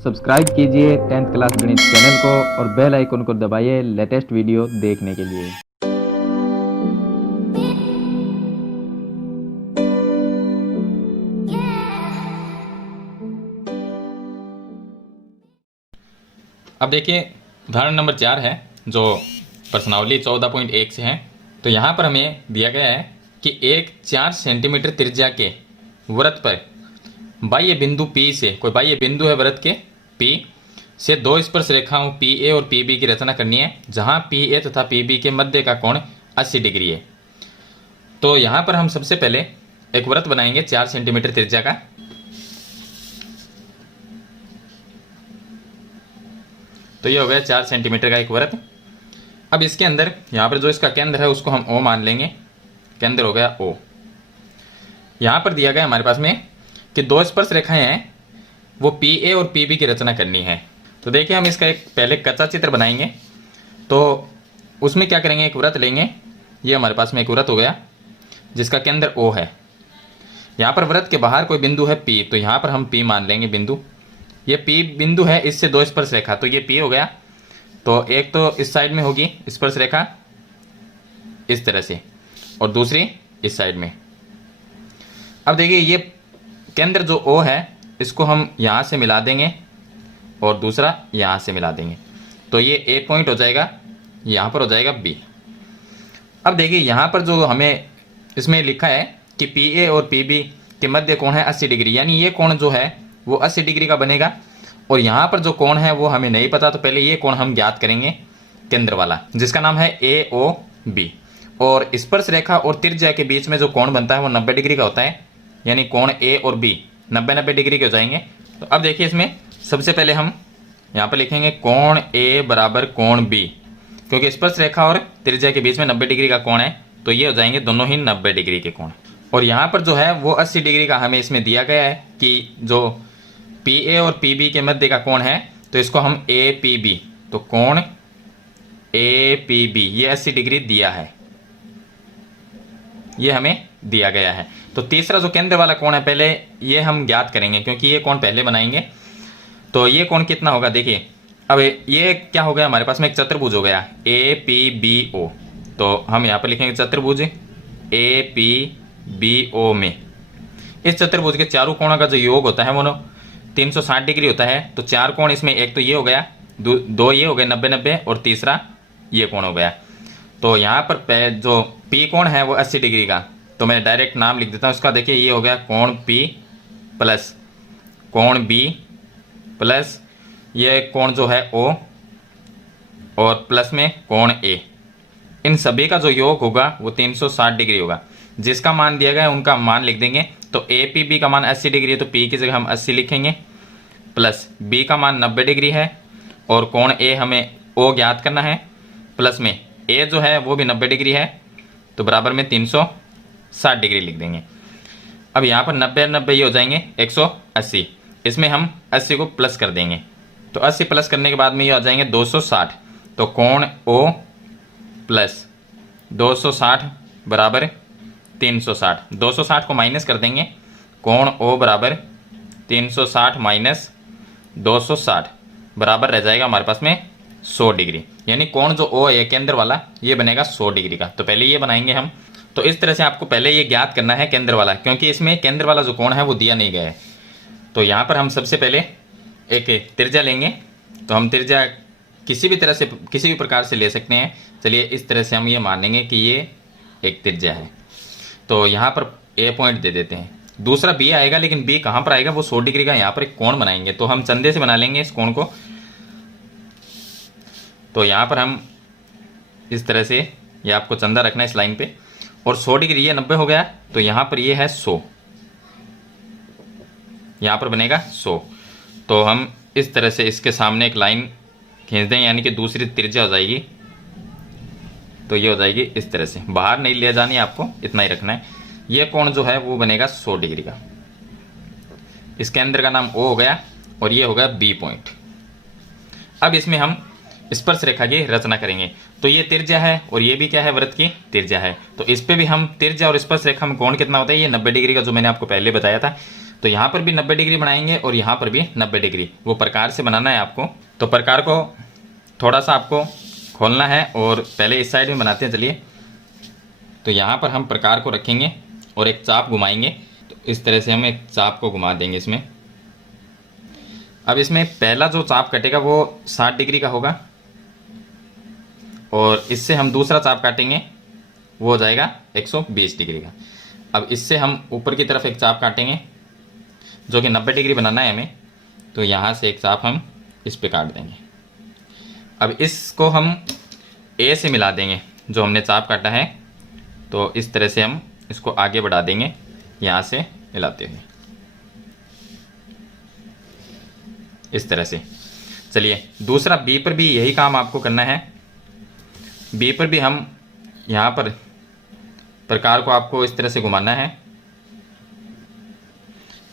Subscribe कीजिए 10th class गणित channel को और बेल आइकन को दबाइए लेटेस्ट वीडियो देखने के लिए। अब देखिए उदाहरण नंबर 4 है जो प्रश्नावली 14.1 से है। तो यहाँ पर हमें दिया गया है कि एक 4 सेंटीमीटर त्रिज्या के वृत्त पर बाह्य बिंदु P से, कोई बाह्य बिंदु है वृत्त के P से दो स्पर्श रेखाओं PA और PB की रचना करनी है, जहाँ PA तथा PB के मध्य का कोण 80 डिग्री है। तो यहाँ पर हम सबसे पहले एक वृत्त बनाएंगे 4 सेंटीमीटर त्रिज्या का। तो ये हो गया 4 सेंटीमीटर का एक वृत्त। अब इसके अंदर यहाँ पर जो इसका केंद्र है उसको हम O मान लेंगे। केंद्र हो गया O। यहाँ पर दिया गया हमारे पास में कि दो स्पर्श रेखाएं हैं, वो PA और PB की रचना करनी है। तो देखिए हम इसका एक पहले कच्चा चित्र बनाएंगे। तो उसमें क्या करेंगे, एक वृत्त लेंगे। ये हमारे पास में एक वृत्त हो गया जिसका केंद्र O है। यहाँ पर वृत्त के बाहर कोई बिंदु है P, तो यहाँ पर हम P मान लेंगे बिंदु। ये P बिंदु है, इससे दो स्पर्श रेखा, तो ये P हो गया। तो एक तो इस साइड में होगी स्पर्श रेखा इस तरह से और दूसरी इस साइड में। अब देखिए ये केंद्र जो O है इसको हम यहाँ से मिला देंगे और दूसरा यहाँ से मिला देंगे। तो ये A पॉइंट हो जाएगा, यहाँ पर हो जाएगा B। अब देखिए यहाँ पर जो हमें इसमें लिखा है कि PA और PB के मध्य कोण है 80 डिग्री, यानी ये कोण जो है वो 80 डिग्री का बनेगा। और यहाँ पर जो कोण है वो हमें नहीं पता, तो पहले ये कोण हम ज्ञात करेंगे केंद्र वाला, जिसका नाम है AOB। और स्पर्श रेखा और त्रिज्या के बीच में जो कोण बनता है वो 90 डिग्री का होता है, यानी कोण A और B 90-90 डिग्री के हो जाएंगे। तो अब देखिए इसमें सबसे पहले हम यहाँ पर लिखेंगे कोण A बराबर कोण B, क्योंकि स्पर्श रेखा और त्रिज्या के बीच में 90 डिग्री का कोण है, तो ये हो जाएंगे दोनों ही 90 डिग्री के कोण। और यहाँ पर जो है वो 80 डिग्री का हमें इसमें दिया गया है कि जो PA और PB के मध्य का कोण है, तो इसको हम APB, तो कोण APB ये 80 डिग्री दिया है, ये हमें दिया गया है। तो तीसरा जो केंद्र वाला कोण है पहले ये हम ज्ञात करेंगे, क्योंकि ये कोण पहले बनाएंगे। तो ये कोण कितना होगा, देखिए अब ये क्या हो गया, हमारे पास में एक चतुर्भुज हो गया APBO। तो हम यहाँ पर लिखेंगे चतुर्भुज APBO में इस चतुर्भुज के चारों कोणों का जो योग होता है वो 360 डिग्री होता है। तो चार कोण इसमें, एक तो ये हो गया, दो ये हो गए 90-90 और तीसरा ये कोण हो गया। तो यहाँ पर जो P कोण है वो 80 डिग्री का, तो मैं डायरेक्ट नाम लिख देता हूँ उसका। देखिए ये हो गया कोण P प्लस कोण B प्लस ये कोण जो है O और प्लस में कोण A, इन सभी का जो योग होगा वो 360 डिग्री होगा। जिसका मान दिया गया है उनका मान लिख देंगे। तो APB का मान 80 डिग्री है, तो P की जगह हम 80 लिखेंगे, प्लस B का मान 90 डिग्री है और कोण A हमें O ज्ञात करना है, प्लस में A जो है वो भी 90 डिग्री है, तो बराबर में 360 डिग्री लिख देंगे। अब यहाँ पर 90-90 ये हो जाएंगे 180, इसमें हम 80 को प्लस कर देंगे। तो 80 प्लस करने के बाद में ये हो जाएंगे 260। तो कोण O प्लस 260 बराबर 360। 260 को माइनस कर देंगे, कोण O बराबर 360 माइनस 260 बराबर रह जाएगा हमारे पास में 100 डिग्री, यानी कोण जो O है केंद्र वाला ये बनेगा 100 डिग्री का। तो पहले ये बनाएंगे हम। तो इस तरह से आपको पहले ये ज्ञात करना है केंद्र वाला, क्योंकि इसमें केंद्र वाला जो कोण है वो दिया नहीं गया है। तो यहाँ पर हम सबसे पहले एक त्रिज्या लेंगे। तो हम त्रिज्या किसी भी तरह से, किसी भी प्रकार से ले सकते हैं। चलिए इस तरह से हम ये मान लेंगे कि ये एक त्रिज्या है। तो यहाँ पर A पॉइंट दे देते हैं, दूसरा B आएगा, लेकिन B कहाँ पर आएगा, वो 100 डिग्री का यहाँ पर एक कोण बनाएंगे। तो हम चंदे से बना लेंगे इस कोण को। तो यहाँ पर हम इस तरह से, ये आपको चंदा रखना है इस लाइन पे, और 100 डिग्री ये 90 हो गया, तो यहाँ पर ये है 100, यहाँ पर बनेगा 100। तो हम इस तरह से इसके सामने एक लाइन खींच दें, यानी कि दूसरी त्रिज्या हो जाएगी। तो ये हो जाएगी इस तरह से, बाहर नहीं ले जानी है, आपको इतना ही रखना है। ये कोण जो है वो बनेगा 100 डिग्री का। इस केंद्र का नाम O हो गया और ये हो गया B पॉइंट। अब इसमें हम स्पर्श रेखा की रचना करेंगे। तो ये त्रिज्या है और ये भी क्या है, वृत्त की त्रिज्या है। तो इस पे भी हम त्रिज्या और स्पर्श रेखा में कोण कितना होता है, ये 90 डिग्री का जो मैंने आपको पहले बताया था। तो यहाँ पर भी 90 डिग्री बनाएंगे और यहाँ पर भी 90 डिग्री, वो प्रकार से बनाना है आपको। तो प्रकार को थोड़ा सा आपको खोलना है और पहले इस साइड में बनाते हैं। चलिए, तो यहाँ पर हम प्रकार को रखेंगे और एक चाप घुमाएंगे। तो इस तरह से हम एक चाप को घुमा देंगे इसमें। अब इसमें पहला जो चाप कटेगा वो 60 डिग्री का होगा और इससे हम दूसरा चाप काटेंगे, वो हो जाएगा 120 डिग्री का। अब इससे हम ऊपर की तरफ एक चाप काटेंगे जो कि 90 डिग्री बनाना है हमें। तो यहाँ से एक चाप हम इस पे काट देंगे। अब इसको हम ए से मिला देंगे जो हमने चाप काटा है। तो इस तरह से हम इसको आगे बढ़ा देंगे यहाँ से मिलाते हुए, इस तरह से। चलिए, दूसरा बी पर भी यही काम आपको करना है। बी पर भी हम यहाँ पर प्रकार को आपको इस तरह से घुमाना है।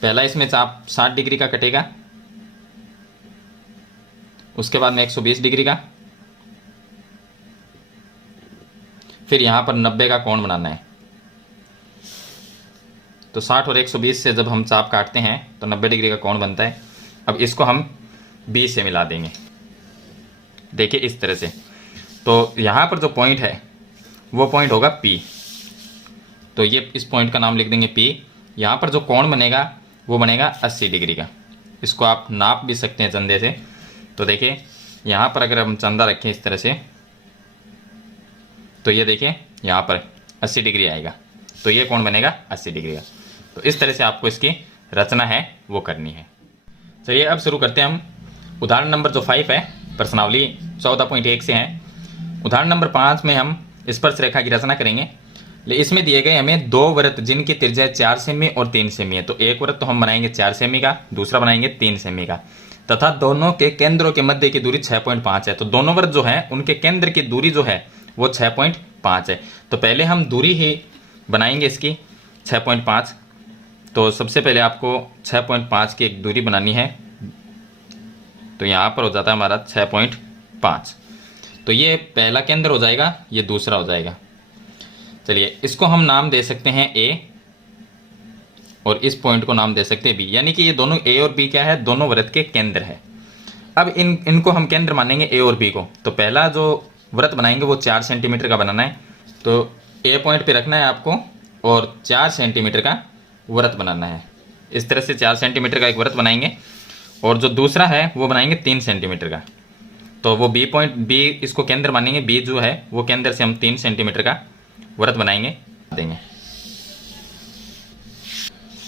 पहला इसमें चाप 60 डिग्री का कटेगा, उसके बाद में 120 डिग्री का, फिर यहाँ पर 90 का कोण बनाना है। तो 60 और 120 से जब हम चाप काटते हैं तो 90 डिग्री का कोण बनता है। अब इसको हम बी से मिला देंगे, देखिए इस तरह से। तो यहाँ पर जो पॉइंट है वो पॉइंट होगा पी। तो ये इस पॉइंट का नाम लिख देंगे पी। यहाँ पर जो कोण बनेगा वो बनेगा 80 डिग्री का। इसको आप नाप भी सकते हैं चंदे से। तो देखिए, यहाँ पर अगर हम चंदा रखें इस तरह से तो ये देखिए यहाँ पर 80 डिग्री आएगा। तो ये कोण बनेगा 80 डिग्री का। तो इस तरह से आपको इसकी रचना है वो करनी है। चलिए, अब शुरू करते हैं हम। उदाहरण नंबर जो 5 है, प्रश्नावली 14.1 से है। उदाहरण नंबर 5 में हम स्पर्श रेखा की रचना करेंगे। इसमें दिए गए हमें 2 वृत्त जिनकी त्रिज्या 4 सेमी और 3 सेमी है। तो एक वृत्त तो हम बनाएंगे 4 सेमी का, दूसरा बनाएंगे 3 सेमी का, तथा दोनों के केंद्रों के मध्य की दूरी 6.5 है। तो दोनों वृत्त जो है उनके केंद्र की दूरी जो है वो 6.5 है। तो पहले हम दूरी ही बनाएंगे इसकी 6.5। तो सबसे पहले आपको 6.5 की एक दूरी बनानी है। तो यहाँ पर हो जाता है हमारा 6.5। तो ये पहला केंद्र हो जाएगा, ये दूसरा हो जाएगा। चलिए, इसको हम नाम दे सकते हैं ए और इस पॉइंट को नाम दे सकते हैं बी। यानी कि ये दोनों ए और बी क्या है, दोनों वृत्त के केंद्र है। अब इनको हम केंद्र मानेंगे ए और बी को। तो पहला जो वृत्त बनाएंगे वो 4 सेंटीमीटर का बनाना है। तो ए पॉइंट पे रखना है आपको और 4 सेंटीमीटर का वृत्त बनाना है। इस तरह से 4 सेंटीमीटर का एक वृत्त बनाएंगे और जो दूसरा है वो बनाएंगे 3 सेंटीमीटर का। तो वो बी पॉइंट, बी इसको केंद्र मानेंगे, बी जो है वो केंद्र से हम 3 सेंटीमीटर का वृत्त बनाएंगे देंगे।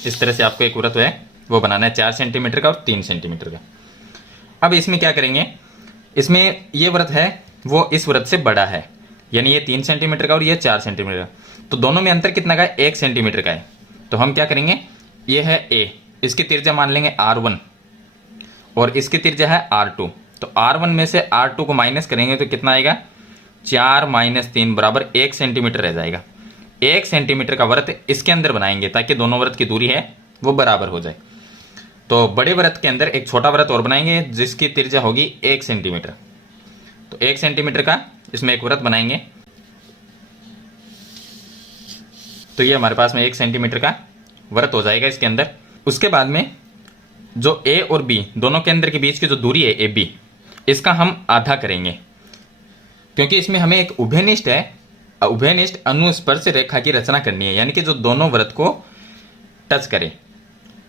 इस तरह से आपको एक वृत्त है वो बनाना है 4 सेंटीमीटर का और 3 सेंटीमीटर का। अब इसमें क्या करेंगे, इसमें ये वृत्त है वो इस वृत्त से बड़ा है, यानी ये 3 सेंटीमीटर का और ये 4 सेंटीमीटर का। तो दोनों में अंतर कितना का है, 1 सेंटीमीटर का है। तो हम क्या करेंगे, ये है ए, इसकी त्रिज्या मान लेंगे R1 और इसकी त्रिज्या है R2। तो R1 में से R2 को माइनस करेंगे तो कितना आएगा, 4 - 3 बराबर 1 सेंटीमीटर रह जाएगा। 1 सेंटीमीटर का वृत्त इसके अंदर बनाएंगे ताकि दोनों वृत्त की दूरी है वो बराबर हो जाए। तो बड़े वृत्त के अंदर एक छोटा वृत्त और बनाएंगे जिसकी त्रिज्या होगी 1 सेंटीमीटर। तो 1 सेंटीमीटर का इसमें एक वृत्त बनाएंगे। तो ये हमारे पास में 1 सेंटीमीटर का वृत्त हो जाएगा इसके अंदर। उसके बाद में जो ए और बी दोनों केंद्र के बीच की जो दूरी है ए बी, इसका हम आधा करेंगे क्योंकि इसमें हमें एक उभयनिष्ठ अनुस्पर्श रेखा की रचना करनी है, यानी कि जो दोनों वृत्त को टच करे।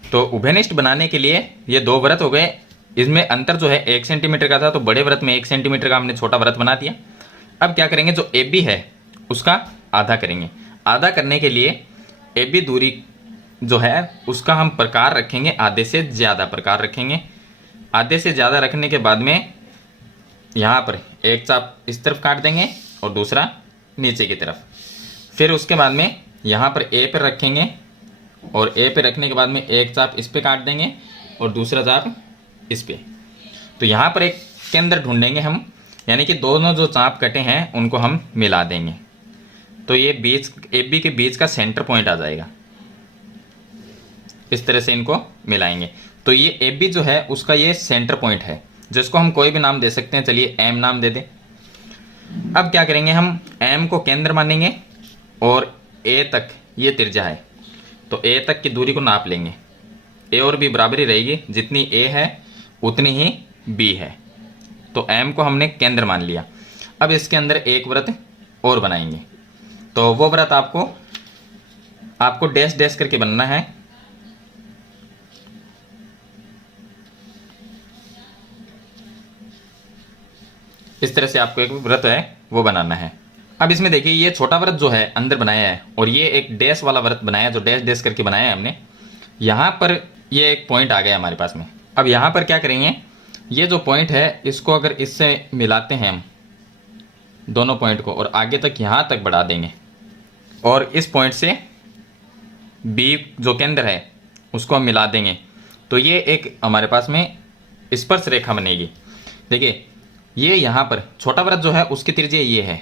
तो उभयनिष्ठ बनाने के लिए ये 2 वृत्त हो गए, इसमें अंतर जो है 1 सेंटीमीटर का था। तो बड़े वृत्त में 1 सेंटीमीटर का हमने छोटा वृत्त बना दिया। अब क्या करेंगे, जो ए बी है उसका आधा करेंगे। आधा करने के लिए ए बी दूरी जो है उसका हम प्रकार रखेंगे, आधे से ज़्यादा प्रकार रखेंगे। आधे से ज़्यादा रखने के बाद में यहाँ पर एक चाप इस तरफ काट देंगे और दूसरा नीचे की तरफ। फिर उसके बाद में यहाँ पर ए पर रखेंगे और ए पे रखने के बाद में एक चाप इस पे काट देंगे और दूसरा चाप इस पे। तो यहाँ पर एक केंद्र ढूंढेंगे हम, यानी कि दोनों जो चाप कटे हैं उनको हम मिला देंगे। तो ये बीच ए बी के बीच का सेंटर पॉइंट आ जाएगा। इस तरह से इनको मिलाएंगे। तो ये ए बी जो है उसका ये सेंटर पॉइंट है जिसको हम कोई भी नाम दे सकते हैं। चलिए एम नाम दे दें। अब क्या करेंगे, हम एम को केंद्र मानेंगे और ए तक ये त्रिज्या है। तो ए तक की दूरी को नाप लेंगे। ए और बी बराबरी रहेगी, जितनी ए है उतनी ही बी है। तो एम को हमने केंद्र मान लिया। अब इसके अंदर एक वृत्त और बनाएंगे, तो वो वृत्त आपको डैश डैश करके बनना है। इस तरह से आपको एक वृत्त है वो बनाना है। अब इसमें देखिए ये छोटा वृत्त जो है अंदर बनाया है और ये एक डैश वाला वृत्त बनाया है जो डैश डैश करके बनाया है हमने। यहाँ पर ये एक पॉइंट आ गया हमारे पास में। अब यहाँ पर क्या करेंगे, ये जो पॉइंट है इसको अगर इससे मिलाते हैं हम दोनों पॉइंट को और आगे तक यहाँ तक बढ़ा देंगे और इस पॉइंट से बी जो केंद्र है उसको हम मिला देंगे, तो ये एक हमारे पास में स्पर्श रेखा बनेगी। देखिए ये यहाँ पर छोटा वृत्त जो है उसकी त्रिज्या ये है,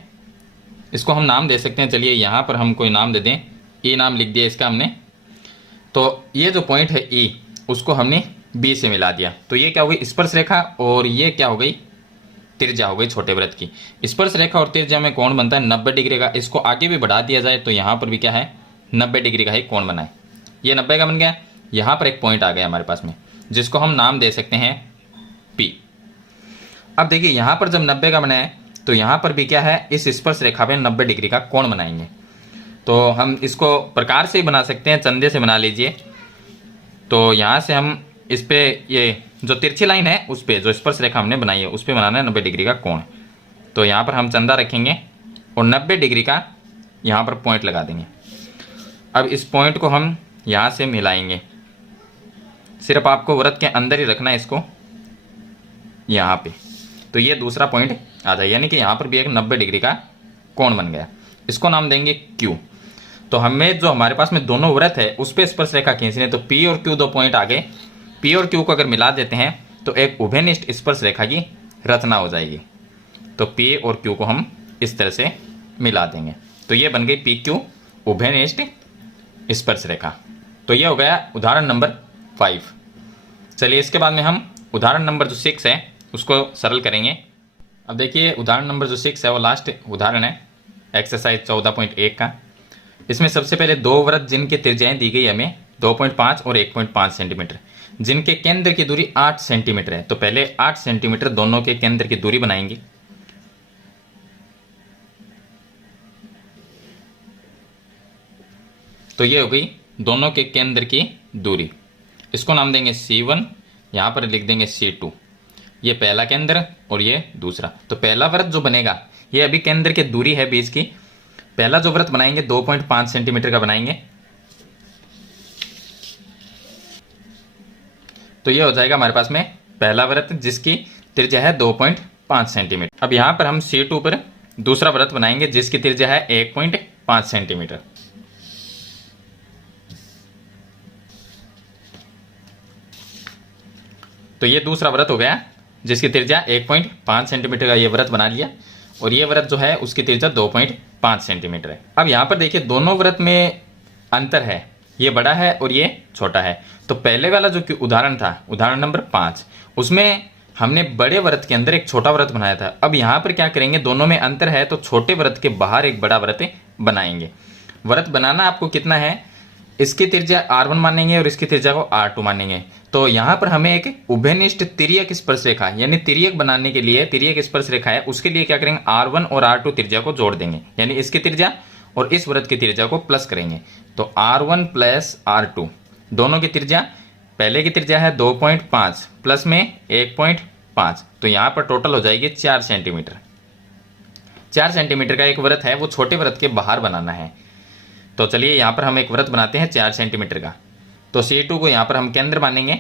इसको हम नाम दे सकते हैं। चलिए यहाँ पर हम कोई नाम दे दें, ई नाम लिख दिया इसका हमने। तो ये जो पॉइंट है ई उसको हमने बी से मिला दिया, तो ये क्या हो गई स्पर्श रेखा और ये क्या हो गई त्रिज्या हो गई छोटे वृत्त की। स्पर्श रेखा और त्रिज्या में कोण बनता है 90 डिग्री का। इसको आगे भी बढ़ा दिया जाए तो यहाँ पर भी क्या है 90 डिग्री का ही कोण बना है। ये 90 का बन गया। यहाँ पर एक पॉइंट आ गया हमारे पास में जिसको हम नाम दे सकते हैं पी। अब देखिए यहाँ पर जब 90 का बना है तो यहाँ पर भी क्या है इस स्पर्श रेखा पे 90 डिग्री का कोण बनाएंगे। तो हम इसको प्रकार से ही बना सकते हैं, चंदे से बना लीजिए। तो यहाँ से हम इस पे ये जो तिरछी लाइन है उस पे जो स्पर्श रेखा हमने बनाई है उस पे बनाना है 90 डिग्री का कोण। तो यहाँ पर हम चंदा रखेंगे और 90 डिग्री का यहाँ पर पॉइंट लगा देंगे। अब इस पॉइंट को हम यहाँ से मिलाएंगे, सिर्फ आपको वृत्त के अंदर ही रखना है इसको यहाँ पे। तो ये दूसरा पॉइंट आ जाए, यानी कि यहाँ पर भी एक 90 डिग्री का कोण बन गया। इसको नाम देंगे क्यू। तो हमें जो हमारे पास में दोनों वृत्त है उस पर स्पर्श रेखा खींचनी है, तो पी और क्यू दो पॉइंट आ गए। पी और क्यू को अगर मिला देते हैं तो एक उभयनिष्ठ स्पर्श रेखा की रचना हो जाएगी। तो पी और क्यू को हम इस तरह से मिला देंगे, तो ये बन गई पी क्यू उभयनिष्ठ स्पर्श रेखा। तो ये हो गया उदाहरण नंबर 5। चलिए इसके बाद में हम उदाहरण नंबर जो 6 है उसको सरल करेंगे। अब देखिए उदाहरण नंबर जो 6 है वो लास्ट उदाहरण है एक्सरसाइज 14.1 का। इसमें सबसे पहले दो वृत्त जिनकी त्रिज्याएं दी गई हमें 2.5 और 1.5 सेंटीमीटर, जिनके केंद्र की दूरी 8 सेंटीमीटर है। तो पहले 8 सेंटीमीटर दोनों के केंद्र की दूरी बनाएंगे। तो ये हो गई दोनों के केंद्र की दूरी। इसको नाम देंगे C1, यहाँ पर लिख देंगे C2। ये पहला केंद्र और ये दूसरा। तो पहला वृत्त जो बनेगा ये अभी केंद्र की दूरी है बीच की। पहला जो वृत्त बनाएंगे 2.5 सेंटीमीटर का बनाएंगे। तो ये हो जाएगा हमारे पास में पहला वृत्त जिसकी त्रिज्या है 2.5 सेंटीमीटर। अब यहाँ पर हम C2 पर दूसरा वृत्त बनाएंगे जिसकी त्रिज्या है 1.5 सेंटीमीटर। तो ये दूसरा वृत्त हो गया जिसकी त्रिज्या 1.5 सेंटीमीटर का ये वृत्त बना लिया, और ये वृत्त जो है उसकी त्रिज्या 2.5 सेंटीमीटर है। अब यहाँ पर देखिए दोनों वृत्त में अंतर है, ये बड़ा है और ये छोटा है। तो पहले वाला जो उदाहरण था उदाहरण नंबर 5 उसमें हमने बड़े वृत्त के अंदर एक छोटा वृत्त बनाया था। अब यहाँ पर क्या करेंगे, दोनों में अंतर है तो छोटे वृत्त के बाहर एक बड़ा वृत्त बनाएंगे। वृत्त बनाना आपको कितना है, इसकी त्रिज्या R1 मानेंगे और इसकी त्रिज्या को R2 मानेंगे। तो यहाँ पर हमें एक उभयनिष्ठ तिर्यक स्पर्श रेखा यानी तिर्यक बनाने के लिए तिर्यक स्पर्श रेखा है उसके लिए क्या करेंगे R1 और R2 त्रिज्या को जोड़ देंगे, यानी इसकी त्रिज्या और इस वृत्त की त्रिज्या को प्लस करेंगे। तो R1 प्लस R2 दोनों की त्रिज्या, पहले की त्रिज्या है 2.5 प्लस में 1.5, तो यहाँ पर टोटल हो जाएगी 4 सेंटीमीटर। 4 सेंटीमीटर का एक वृत्त है वो छोटे वृत्त के बाहर बनाना है। तो चलिए यहाँ पर हम एक वृत्त बनाते हैं 4 सेंटीमीटर का। तो C2 को यहाँ पर हम केंद्र मानेंगे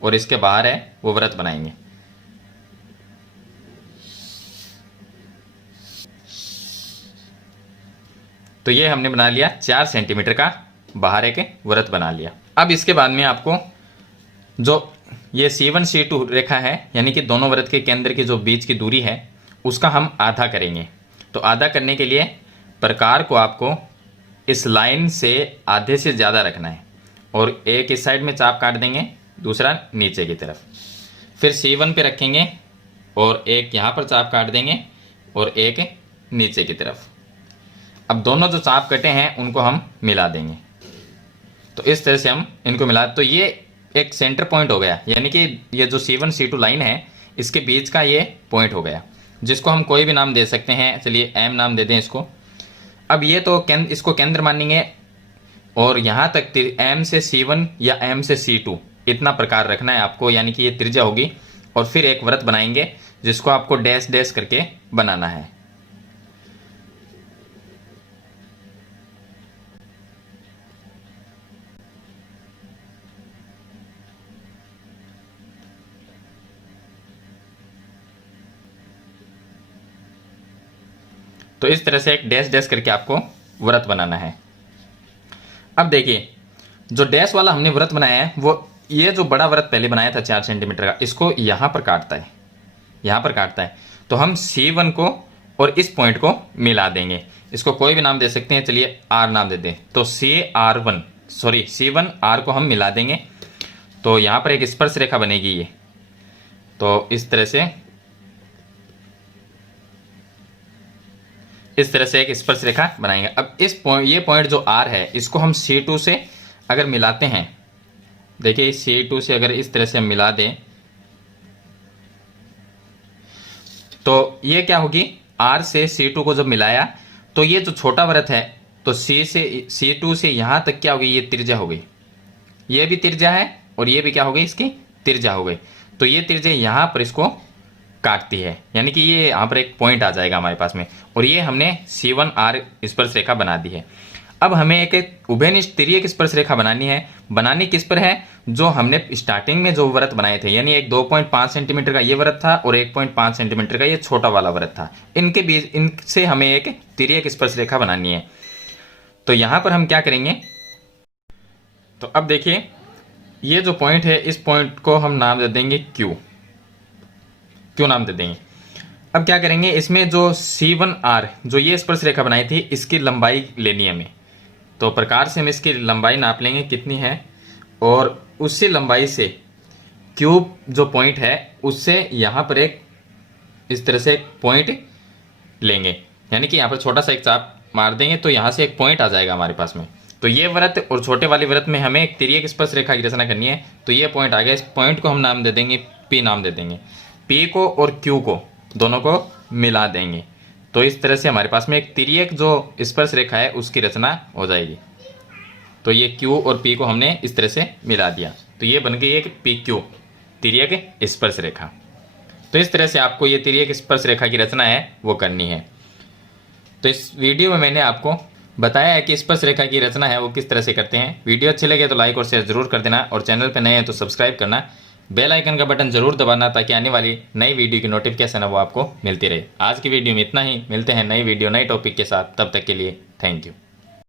और इसके बाहर है वो वृत्त बनाएंगे। तो ये हमने बना लिया 4 सेंटीमीटर का बाहर एक वृत्त बना लिया। अब इसके बाद में आपको जो ये C1 C2 रेखा है यानी कि दोनों वृत्त के केंद्र की जो बीच की दूरी है उसका हम आधा करेंगे। तो आधा करने के लिए प्रकार को आपको इस लाइन से आधे से ज़्यादा रखना है और एक इस साइड में चाप काट देंगे, दूसरा नीचे की तरफ। फिर C1 पे रखेंगे और एक यहाँ पर चाप काट देंगे और एक नीचे की तरफ। अब दोनों जो चाप कटे हैं उनको हम मिला देंगे। तो इस तरह से हम इनको मिला, तो ये एक सेंटर पॉइंट हो गया, यानी कि ये जो C1 C2 लाइन है इसके बीच का ये पॉइंट हो गया, जिसको हम कोई भी नाम दे सकते हैं। चलिए M नाम दे दें इसको। अब ये तो इसको केंद्र मानेंगे और यहाँ तक M से C1 या M से C2 इतना प्रकार रखना है आपको, यानी कि ये त्रिज्या होगी। और फिर एक वृत्त बनाएंगे जिसको आपको डैश डैश करके बनाना है। तो इस तरह से एक डैश डैश करके आपको वृत्त बनाना है। अब देखिए जो डैश वाला हमने वृत्त बनाया है वो ये जो बड़ा वृत्त पहले बनाया था 4 सेंटीमीटर का, इसको यहां पर काटता है, यहां पर काटता है। तो हम C1 को और इस पॉइंट को मिला देंगे। इसको कोई भी नाम दे सकते हैं, चलिए R नाम दे दें। तो C1R को हम मिला देंगे। तो यहां पर एक स्पर्श रेखा बनेगी ये। तो इस तरह से एक स्पर्श रेखा बनाएंगे। अब ये पॉइंट जो R है इसको हम C2 से अगर मिलाते हैं, देखिए C2 से अगर इस तरह से हम मिला दें तो ये क्या होगी, R से C2 को जब मिलाया तो ये जो छोटा वृत्त है तो C2 से यहां तक क्या होगी, ये त्रिज्या हो गई। ये भी त्रिज्या है और ये भी क्या हो गई, इसकी त्रिज्या हो गई। तो ये त्रिज्या यहां पर इसको काटती है, यानी कि ये यहाँ पर एक पॉइंट आ जाएगा हमारे पास में। और ये हमने C1R स्पर्श रेखा बना दी है। अब हमें एक उभयनिष्ठ तिर्यक स्पर्श रेखा बनानी है। बनानी किस पर है, जो हमने स्टार्टिंग में जो वृत्त बनाए थे, यानी एक 2.5 सेंटीमीटर का ये वृत्त था और 1.5 सेंटीमीटर का ये छोटा वाला वृत्त था। इनके बीच इनसे हमें एक तिर्यक स्पर्श रेखा बनानी है। तो यहां पर हम क्या करेंगे, तो अब देखिए ये जो पॉइंट है इस पॉइंट को हम नाम दे देंगे Q नाम दे देंगे। अब क्या करेंगे, इसमें जो C1R जो ये स्पर्श रेखा बनाई थी इसकी लंबाई लेनी है हमें। तो प्रकार से हम इसकी लंबाई नाप लेंगे कितनी है, और उसी लंबाई से क्यूब जो पॉइंट है उससे यहाँ पर एक इस तरह से एक पॉइंट लेंगे, यानी कि यहाँ पर छोटा सा एक चाप मार देंगे तो यहाँ से एक पॉइंट आ जाएगा हमारे पास में। तो ये वृत्त और छोटे वाले वृत्त में हमें एक तिर्यक स्पर्श रेखा की रचना करनी है। तो ये पॉइंट आ गया, इस पॉइंट को हम नाम दे देंगे P नाम दे देंगे। P को और Q को दोनों को मिला देंगे। तो इस तरह से हमारे पास में एक तिर्यक जो स्पर्श रेखा है उसकी रचना हो जाएगी। तो ये Q और P को हमने इस तरह से मिला दिया, तो ये बन गई एक PQ तिर्यक स्पर्श रेखा। तो इस तरह से आपको ये तिर्यक स्पर्श रेखा की रचना है वो करनी है। तो इस वीडियो में मैंने आपको बताया है कि स्पर्श रेखा की रचना है वो किस तरह से करते हैं। वीडियो अच्छी लगे तो लाइक और शेयर जरूर कर देना, और चैनल पर नए हैं तो सब्सक्राइब करना, बेल आइकन का बटन जरूर दबाना ताकि आने वाली नई वीडियो की नोटिफिकेशन है वो आपको मिलती रहे। आज की वीडियो में इतना ही, मिलते हैं नई वीडियो नए टॉपिक के साथ, तब तक के लिए थैंक यू।